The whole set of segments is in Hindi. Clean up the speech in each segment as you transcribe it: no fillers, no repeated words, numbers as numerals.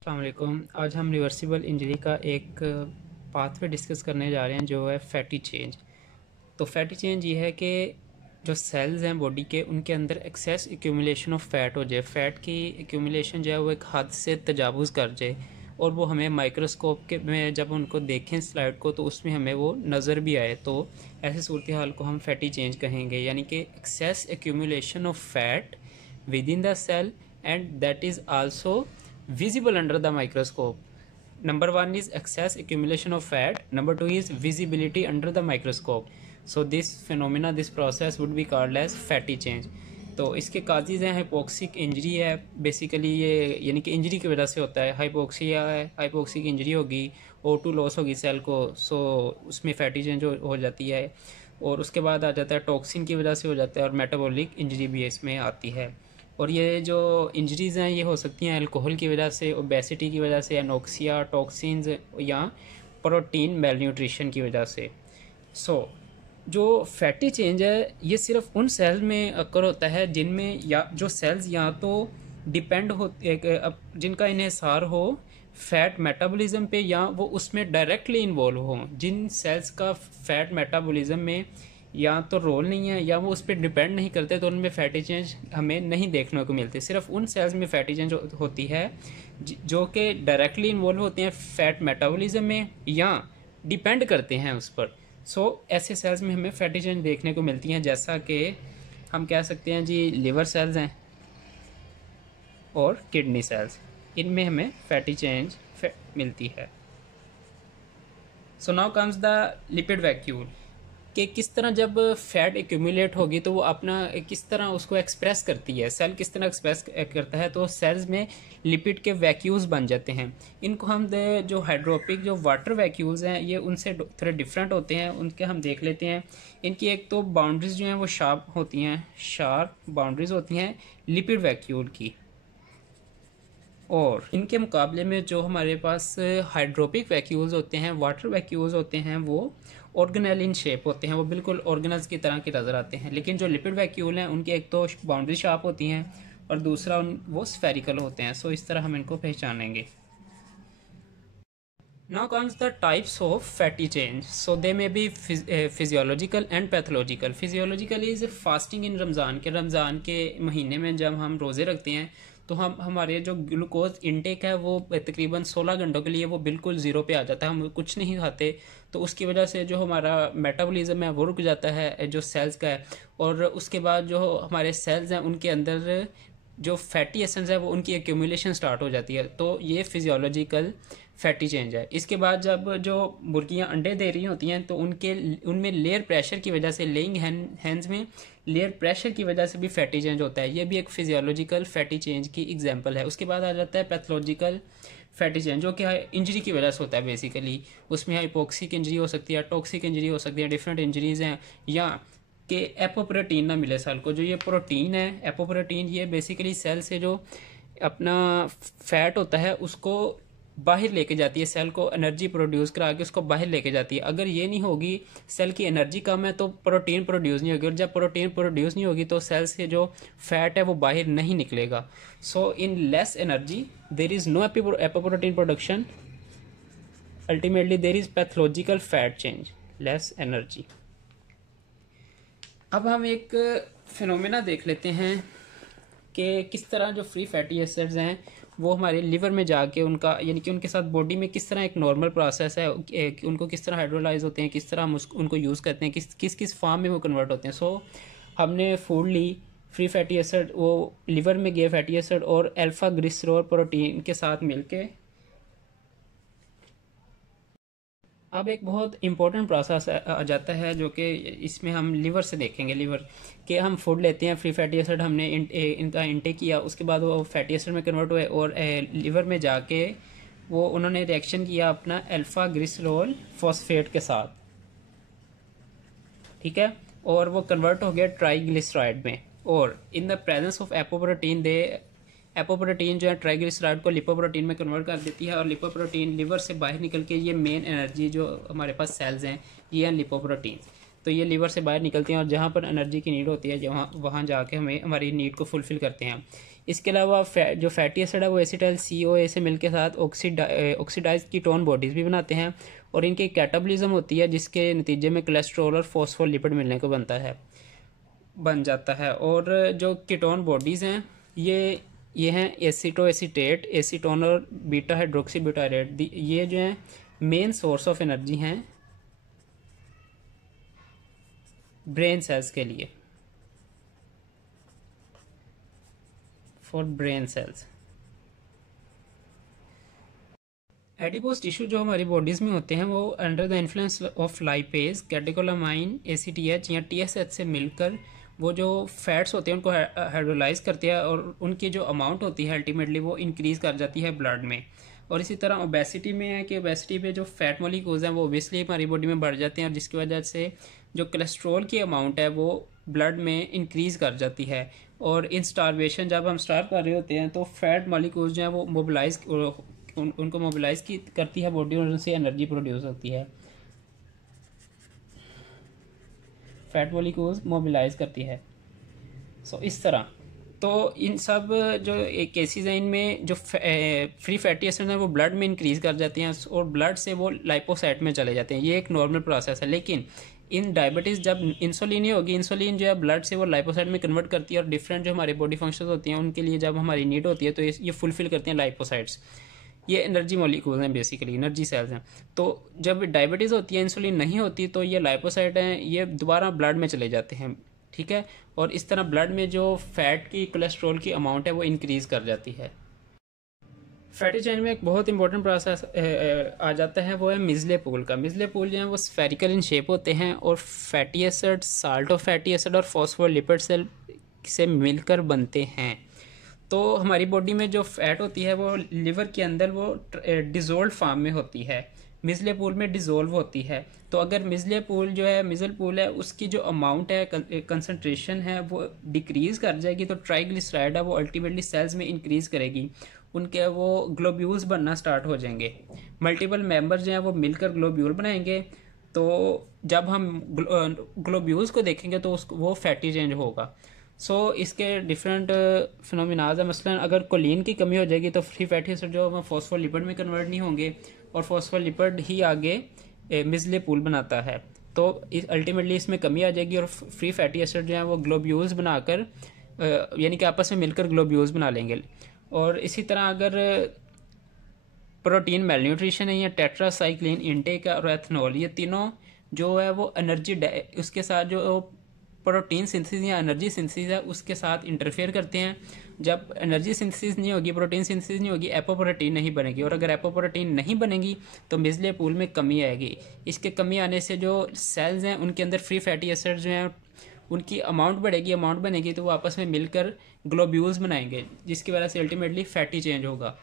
अस्सलाम वालेकुम। आज हम रिवर्सिबल इंजरी का एक पाथवे डिस्कस करने जा रहे हैं जो है फैटी चेंज। तो फैटी चेंज ये है कि जो सेल्स हैं बॉडी के उनके अंदर एक्सेस एक्यूमुलेशन ऑफ फैट हो जाए, फैट की एक्यूमुलेशन जो है वो एक हद से तजावुज़ कर जाए और वो हमें माइक्रोस्कोप के में जब उनको देखें स्लाइड को तो उसमें हमें वो नज़र भी आए, तो ऐसी सूरत हाल को हम फैटी चेंज कहेंगे। यानी कि excess accumulation of fat within the cell and that is also visible under the microscope. Number one is excess accumulation of fat. Number two is visibility under the microscope. So this phenomena, this process would be called as fatty change. तो इसके काजेज़ हैं, हाइपोक्सिक इंजरी है बेसिकली ये, यानी कि इंजरी की वजह से होता है। हाइपोक्सिया है, हाइपोक्सिक इंजरी होगी, O2 लॉस होगी सेल को, सो उसमें फैटी चेंज हो जाती है। और उसके बाद आ जाता है टॉक्सिन की वजह से हो जाता है, और मेटाबॉलिक इंजरी भी इसमें आती है। और ये जो इंजरीज़ हैं ये हो सकती हैं अल्कोहल की वजह से, ओबेसिटी की वजह से, एनोक्सिया, टॉक्सिन्स या प्रोटीन मेलन्यूट्रिशन की वजह से। जो फैटी चेंज है ये सिर्फ उन सेल्स में अकर होता है जिनमें या जो सेल्स या तो डिपेंड हो, जिनका इन्हिसार हो फैट मेटाबॉलिज्म पे, या वो उसमें डायरेक्टली इन्वॉल्व हो। जिन सेल्स का फैट मेटाबॉलिज्म में या तो रोल नहीं है या वो उस पर डिपेंड नहीं करते, तो उनमें फैटी चेंज हमें नहीं देखने को मिलती। सिर्फ उन सेल्स में फैटी चेंज होती है जो कि डायरेक्टली इन्वॉल्व होते हैं फैट मेटाबॉलिज्म में या डिपेंड करते हैं उस पर। ऐसे सेल्स में हमें फैटी चेंज देखने को मिलती हैं, जैसा कि हम कह सकते हैं जी लिवर सेल्स हैं और किडनी सेल्स, इनमें हमें फैटी चेंज मिलती है। So now comes the lipid vacuole, कि किस तरह जब फैट एक्यूमुलेट होगी तो वो अपना किस तरह उसको एक्सप्रेस करती है, सेल किस तरह एक्सप्रेस करता है। तो सेल्स में लिपिड के वैक्यूल्स बन जाते हैं। इनको हम जो हाइड्रोपिक जो वाटर वैक्यूल्स हैं ये उनसे थोड़े डिफरेंट होते हैं, उनके हम देख लेते हैं। इनकी एक तो बाउंड्रीज जो हैं वो शार्प होती हैं, शार्प बाउंड्रीज होती हैं लिपिड वैक्यूल की। और इनके मुकाबले में जो हमारे पास हाइड्रोपिक वैक्यूल्स होते हैं, वाटर वैक्यूल्स होते हैं, वो ऑर्गेनेल इन शेप होते हैं, वो बिल्कुल ऑर्गेनल्स की तरह के नज़र आते हैं। लेकिन जो लिपिड वैक्यूल हैं उनकी एक तो बाउंड्री शार्प होती हैं और दूसरा वो स्फेरिकल होते हैं। सो इस तरह हम इनको पहचानेंगे। Now comes the types of fatty change. So they may be physiological and pathological. Physiological is fasting in Ramzan के महीने में जब हम रोज़े रखते हैं तो हम हमारे जो ग्लूकोज इनटेक है वो तकरीबन 16 घंटों के लिए वो बिल्कुल ज़ीरो पे आ जाता है, हम कुछ नहीं खाते। तो उसकी वजह से जो हमारा मेटाबॉलिज्म है वो रुक जाता है जो सेल्स का है, और उसके बाद जो हमारे सेल्स हैं उनके अंदर जो फैटी एसेंस है वो उनकी एक्यूमुलेशन स्टार्ट हो जाती है। तो ये फिजियोलॉजिकल फैटी चेंज है। इसके बाद जब जो मुर्गियां अंडे दे रही होती हैं तो उनमें लेयर प्रेशर की वजह से, लेइंग हैंड्स में लेयर प्रेशर की वजह से भी फैटी चेंज होता है। ये भी एक फिजियोलॉजिकल फैटी चेंज की एग्जांपल है। उसके बाद आ जाता है पैथोलॉजिकल फैटी चेंज, जो कि इंजरी की वजह से होता है बेसिकली। उसमें हाइपोक्सिक इंजरी हो सकती है, टॉक्सिक इंजरी हो सकती है, डिफरेंट इंजरीज हैं, या कि एपोप्रोटीन ना मिले सेल को। जो ये प्रोटीन है एपोप्रोटीन, ये बेसिकली सेल से जो अपना फैट होता है उसको बाहर लेके जाती है, सेल को एनर्जी प्रोड्यूस करा के उसको बाहर लेके जाती है। अगर ये नहीं होगी, सेल की एनर्जी कम है तो प्रोटीन प्रोड्यूस नहीं होगी, और जब प्रोटीन प्रोड्यूस नहीं होगी तो सेल से जो फैट है वो बाहर नहीं निकलेगा। So in less energy there is no apoprotein production, ultimately there is pathological fat change, less energy. अब हम एक फिनोमेना देख लेते हैं कि किस तरह जो फ्री फैटी एसिड्स हैं वो हमारे लिवर में जाके उनका, यानी कि उनके साथ बॉडी में किस तरह एक नॉर्मल प्रोसेस है, उनको किस तरह हाइड्रोलाइज होते हैं, किस तरह हम उनको यूज़ करते हैं, किस फॉर्म में वो कन्वर्ट होते हैं। सो हमने फूड ली, फ्री फैटी एसिड वो लिवर में गए फैटी एसिड और अल्फा ग्लिसरॉल प्रोटीन के साथ मिलके। अब एक बहुत इंपॉर्टेंट प्रोसेस आ जाता है जो कि इसमें हम लिवर से देखेंगे। लिवर के हम फूड लेते हैं, फ्री फैटी एसिड हमने इनका इंटेक किया, उसके बाद वो फैटी एसिड में कन्वर्ट हुए और लिवर में जाके वो उन्होंने रिएक्शन किया अपना अल्फा ग्लिसरॉल फॉस्फेट के साथ, ठीक है, और वो कन्वर्ट हो गया ट्राइग्लिसराइड में। और in the presence of apoprotein apoprotein जो है ट्राइग्लिसराइड को लिपोप्रोटीन में कन्वर्ट कर देती है, और लिपोप्रोटीन लिवर से बाहर निकल के ये मेन एनर्जी जो हमारे पास सेल्स हैं ये हैं लिपोप्रोटीन। तो ये लिवर से बाहर निकलती हैं और जहाँ पर एनर्जी की नीड होती है वहाँ जाके हमें हमारी नीड को फुलफ़िल करते हैं। इसके अलावा जो फैटी एसिड है वो एसिटाइल CoA से मिल के साथ ऑक्सीडाइज कीटोन बॉडीज़ भी बनाते हैं, और इनकी कैटाबॉलिज्म होती है जिसके नतीजे में कोलेस्ट्रॉल और फॉस्फोलिपिड मिलने को बन जाता है। और जो कीटोन बॉडीज़ हैं ये हैं एसीटोएसीटेट, एसीटोन और बीटा हाइड्रोक्सी ब्यूटारेट। ये जो हैं मेन सोर्स ऑफ एनर्जी हैं ब्रेन सेल्स के लिए, for brain cells. Adipose tissue जो हमारी बॉडीज़ में होते हैं वो under the influence of lipase, catecholamine, ACTH या TSH से मिलकर वो जो फैट्स होते हैं उनको हाइड्रोलाइज करते हैं, और उनकी जो अमाउंट होती है अल्टीमेटली वो इंक्रीज़ कर जाती है ब्लड में। और इसी तरह ओबेसिटी में है कि ओबेसिटी पे जो फैट मॉलिक्यूल्स हैं वो ओबियसली हमारी बॉडी में बढ़ जाते हैं, और जिसकी वजह से जो कोलेस्ट्रॉल की अमाउंट है वो ब्लड में इंक्रीज़ कर जाती है। और इन स्टारवेशन, जब हम स्टार कर रहे होते हैं तो फैट मॉलिक्यूल्स जो हैं वो मोबिलाइज उनको मोबिलाइज करती है बॉडी, और उनसे एनर्जी प्रोड्यूस होती है। फैट मॉलिक्यूल्स मोबिलाइज करती है। इस तरह तो इन सब जो केसेस हैं इनमें जो फ्री फैटी एसिड है वो ब्लड में इंक्रीज़ कर जाती हैं, और ब्लड से वो लाइपोसाइट में चले जाते हैं। ये एक नॉर्मल प्रोसेस है। लेकिन इन डायबिटीज़ जब इंसुलिन ही होगी, इंसुलिन जो है ब्लड से वो लाइपोसाइट में कन्वर्ट करती है, और डिफरेंट जो हमारी बॉडी फंक्शंस होती हैं उनके लिए जब हमारी नीड होती है तो ये फुलफिल करते हैं लाइपोसाइट्स। ये एनर्जी मॉलिक्यूल्स हैं, बेसिकली एनर्जी सेल्स हैं। तो जब डायबिटीज़ होती है, इंसुलिन नहीं होती, तो ये लाइपोसाइट हैं, ये दोबारा ब्लड में चले जाते हैं, ठीक है। और इस तरह ब्लड में जो फैट की, कोलेस्ट्रॉल की अमाउंट है वो इंक्रीज़ कर जाती है। फैटी चेंज में एक बहुत इंपॉर्टेंट प्रोसेस आ जाता है, वो है मिज़ले पूल का। मिज़ले पूल जो है वो स्फेरिकल इन शेप होते हैं, और fatty acid, salt of fatty acid और फॉस्फोलिपिड सेल से मिलकर बनते हैं। तो हमारी बॉडी में जो फैट होती है वो लिवर के अंदर वो डिज़ोल्व फॉर्म में होती है, मिज़ले पूल में डिज़ोल्व होती है। तो अगर मिज़ले पूल है उसकी जो अमाउंट है, कंसनट्रेशन है, वो डिक्रीज़ कर जाएगी, तो ट्राइग्लिसराइड है वो अल्टीमेटली सेल्स में इंक्रीज़ करेगी, उनके वो ग्लोब्यूल्स बनना स्टार्ट हो जाएंगे। मल्टीपल मेंबर जो हैं वो मिलकर ग्लोब्यूल बनाएंगे। तो जब हम ग्लोब्यूल्स को देखेंगे तो वो फैटी चेंज होगा। इसके डिफरेंट फिनोमिनाज है। मसलन अगर कोलिन की कमी हो जाएगी तो फ्री फैटी एसिड जो है फॉस्फोलिपिड में कन्वर्ट नहीं होंगे, और फॉस्फोलिपिड ही आगे मिज़ले पूल बनाता है। तो अल्टीमेटली इसमें कमी आ जाएगी, और फ्री फैटी एसिड जो है वो ग्लोब्यूल्स बनाकर यानी कि आपस में मिलकर ग्लोब्यूल्स बना लेंगे। और इसी तरह अगर प्रोटीन मेलन्यूट्रिशन है, या टेट्रासाइक्लिन इनटेक और एथनॉल, ये तीनों जो है वो एनर्जी, उसके साथ जो प्रोटीन सिंथेसिस या एनर्जी सिंथेसिस है उसके साथ इंटरफेयर करते हैं। जब एनर्जी सिंथेसिस नहीं होगी, प्रोटीन सिंथेसिस नहीं होगी, एपोप्रोटीन नहीं बनेगी, और अगर एपोप्रोटीन नहीं बनेगी तो मिज़ले पूल में कमी आएगी। इसके कमी आने से जो सेल्स हैं उनके अंदर फ्री फैटी एसिड जो हैं उनकी अमाउंट बनेगी, तो वो आपस में मिलकर ग्लोब्यूल्स बनाएंगे, जिसकी वजह से अल्टीमेटली फैटी चेंज होगा।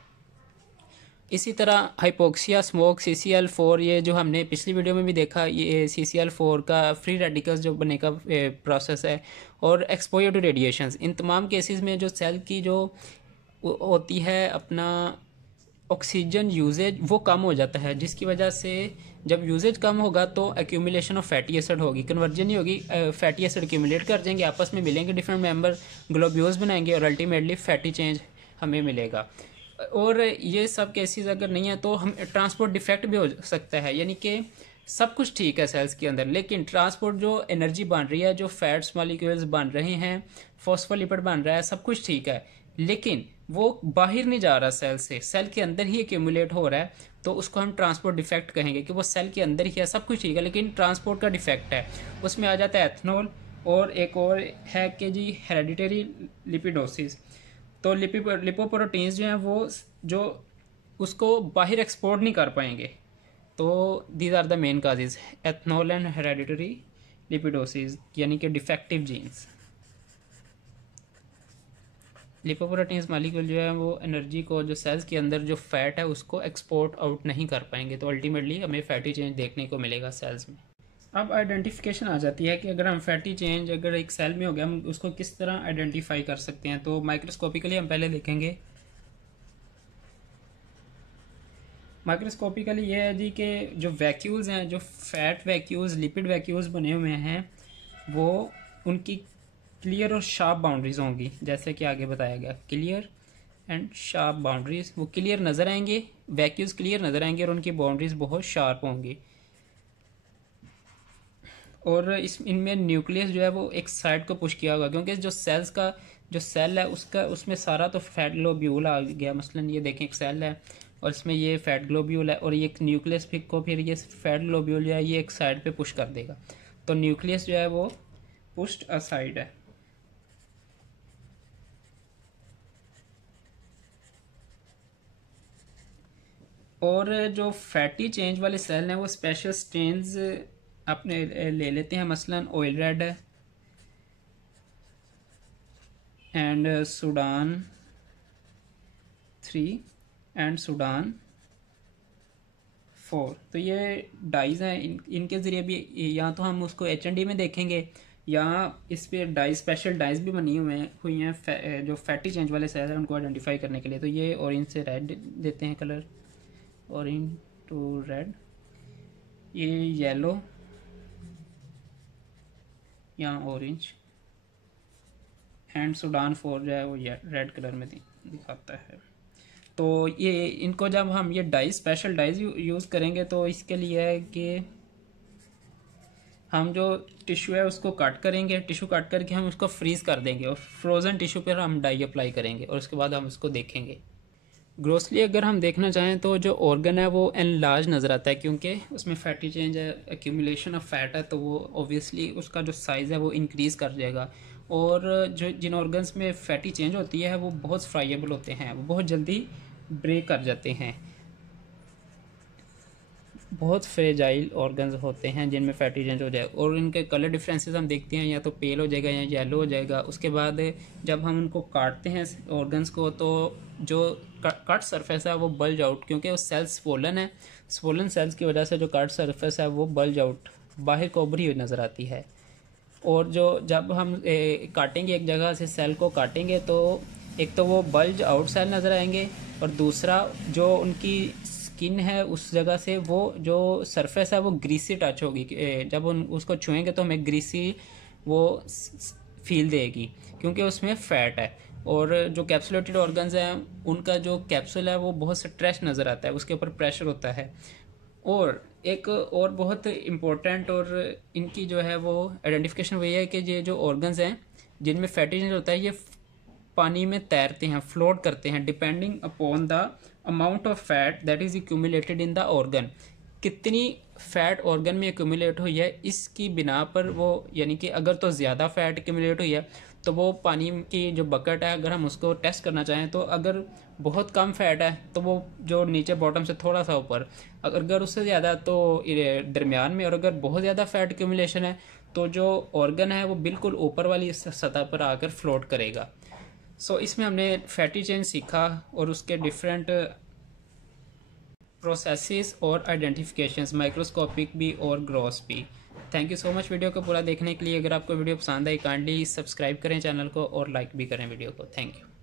इसी तरह हाइपोक्सिया, स्मोक, CCl4, ये जो हमने पिछली वीडियो में भी देखा, ये CCl4 का फ्री रेडिकल्स जो बनने का प्रोसेस है, और एक्सपोजर टू रेडिएशंस। इन तमाम केसेस में जो सेल की जो होती है अपना ऑक्सीजन यूजेज वो कम हो जाता है, जिसकी वजह से जब यूजेज कम होगा तो एक्यूमुलेशन ऑफ फैटी एसिड होगी, कन्वर्जन नहीं होगी, फैटी एसिड एक्यूमुलेट कर जाएंगे, आपस में मिलेंगे डिफरेंट मेंबर, ग्लोब्यूल्स बनाएंगे, और अल्टीमेटली फैटी चेंज हमें मिलेगा। और ये सब केसेस अगर नहीं है तो हम ट्रांसपोर्ट डिफेक्ट भी हो सकता है, यानी कि सब कुछ ठीक है सेल्स के अंदर, लेकिन ट्रांसपोर्ट जो एनर्जी बन रही है, जो फैट्स मॉलिक्यूल्स बन रहे हैं, फॉस्फोलिपिड बन रहा है, सब कुछ ठीक है, लेकिन वो बाहर नहीं जा रहा सेल से, सेल के अंदर ही एक्यूमुलेट हो रहा है, तो उसको हम ट्रांसपोर्ट डिफेक्ट कहेंगे कि वो सेल के अंदर ही है, सब कुछ ठीक है लेकिन ट्रांसपोर्ट का डिफेक्ट है। उसमें आ जाता है एथनॉल, और एक और है कि जी हेरेडिटरी लिपिडोसिस। तो लिपोप्रोटीन्स जो हैं वो जो उसको बाहर एक्सपोर्ट नहीं कर पाएंगे। तो these are the main causes, ethanol and hereditary lipidosis, यानी कि डिफेक्टिव जीन्स। लिपोप्रोटीन्स मॉलिक्यूल जो है वो एनर्जी को, जो सेल्स के अंदर जो फैट है उसको एक्सपोर्ट आउट नहीं कर पाएंगे, तो अल्टीमेटली हमें फैटी चेंज देखने को मिलेगा सेल्स में। अब आइडेंटिफिकेशन आ जाती है कि अगर हम फैटी चेंज अगर एक सेल में हो गया, हम उसको किस तरह आइडेंटिफाई कर सकते हैं। तो माइक्रोस्कोपिकली हम पहले देखेंगे। माइक्रोस्कोपिकली ये है जी कि जो वैक्यूल्स हैं, जो फैट वैक्यूल्स, लिपिड वैक्यूल्स बने हुए हैं, वो उनकी क्लियर और शार्प बाउंड्रीज होंगी, जैसे कि आगे बताया गया, क्लियर एंड शार्प बाउंड्रीज। वो क्लियर नज़र आएंगे, वैक्यूज़ क्लियर नज़र आएंगे और उनकी बाउंड्रीज बहुत शार्प होंगी। और इनमें न्यूक्लियस जो है वो एक साइड को पुश किया होगा, क्योंकि जो सेल्स का जो सेल है उसका उसमें सारा तो फैट ग्लोब्यूल आ गया। मसलन ये देखें, एक सेल है और इसमें ये फैट ग्लोब्यूल है, और ये एक न्यूक्लियस को फिर ये फैट ग्लोब्यूल जो है ये एक साइड पे पुश कर देगा। तो न्यूक्लियस जो है वो पुश्ड असाइड है। और जो फैटी चेंज वाले सेल हैं वो स्पेशल स्टेन्स अपने ले लेते हैं। मसलन oil red and Sudan 3 and Sudan 4। तो ये डाइज हैं, इनके ज़रिए भी या तो हम उसको HND में देखेंगे या इस पे डाई स्पेशल डाइज भी बनी हुई हैं जो फैटी चेंज वाले सेल हैं उनको आइडेंटिफाई करने के लिए। तो ये ऑरेंज से रेड देते हैं कलर, ऑरेंज टू रेड, ये येलो या ऑरेंज, एंड सूडान 4 जो है वो रेड कलर में दिखाता है। तो ये इनको जब हम ये डाइज स्पेशल डाइज यूज़ करेंगे तो इसके लिए है कि हम जो टिश्यू है उसको कट करेंगे, टिश्यू कट करके हम उसको फ्रीज़ कर देंगे और फ्रोज़न टिश्यू पर हम डाई अप्लाई करेंगे और उसके बाद हम उसको देखेंगे। ग्रोसली अगर हम देखना चाहें तो जो ऑर्गन है वो एनलार्ज नज़र आता है, क्योंकि उसमें फैटी चेंज है, एक्यूमुलेशन ऑफ फैट है, तो वो ऑब्वियसली उसका जो साइज़ है वो इंक्रीज़ कर जाएगा। और जो जिन ऑर्गन्स में फैटी चेंज होती है वो बहुत फ्राइएबल होते हैं, वो बहुत जल्दी ब्रेक कर जाते हैं। बहुत फ्रेजाइल ऑर्गन्स होते हैं जिनमें फैटी चेंज हो जाए, और इनके कलर डिफरेंसेस हम देखते हैं, या तो पेल हो जाएगा या येलो हो जाएगा। उसके बाद जब हम उनको काटते हैं ऑर्गन्स को, तो जो कट सरफेस है वो बल्ज आउट, क्योंकि वो सेल्स स्वोलन है, स्वोलन सेल्स की वजह से जो कट सरफेस है वो बल्ज आउट बाहर को उभरी हुई नज़र आती है। और जो जब हम काटेंगे एक जगह से सेल को काटेंगे तो एक तो वो बल्ज आउट सेल नज़र आएंगे, और दूसरा जो उनकी स्किन है उस जगह से वो जो सरफेस है वो ग्रीसी टच होगी। जब उसको छुएंगे तो हमें ग्रीसी वो फील देगी, क्योंकि उसमें फैट है। और जो कैप्सुलेटेड ऑर्गन्स हैं उनका जो कैप्सूल है वो बहुत स्ट्रेच नज़र आता है, उसके ऊपर प्रेशर होता है। और एक और बहुत इम्पोर्टेंट और इनकी जो है वो आइडेंटिफिकेशन वही है कि ये जो ऑर्गन्स हैं जिनमें फैटी चेंज होता है ये पानी में तैरते हैं, फ्लोट करते हैं, depending upon the amount of fat that is accumulated in the organ. कितनी फैट ऑर्गन में एक्यूमुलेट हुई है इसकी बिना पर वो, यानी कि अगर तो ज़्यादा फैट एक्यूमुलेट हुई है तो वो पानी की जो बकेट है अगर हम उसको टेस्ट करना चाहें तो अगर बहुत कम फैट है तो वो जो नीचे बॉटम से थोड़ा सा ऊपर, अगर उससे ज़्यादा तो दरमियान में, और अगर बहुत ज़्यादा फैट एक्यूमुलेशन है तो जो ऑर्गन है वो बिल्कुल ऊपर वाली सतह पर आकर फ्लोट करेगा। सो इसमें हमने फैटी चेंज सीखा और उसके डिफरेंट प्रोसेसेस और आइडेंटिफिकेशंस, माइक्रोस्कोपिक भी और ग्रॉस भी। Thank you so much video को पूरा देखने के लिए। अगर आपको वीडियो पसंद आई काइंडली सब्सक्राइब करें चैनल को और लाइक भी करें वीडियो को। Thank you.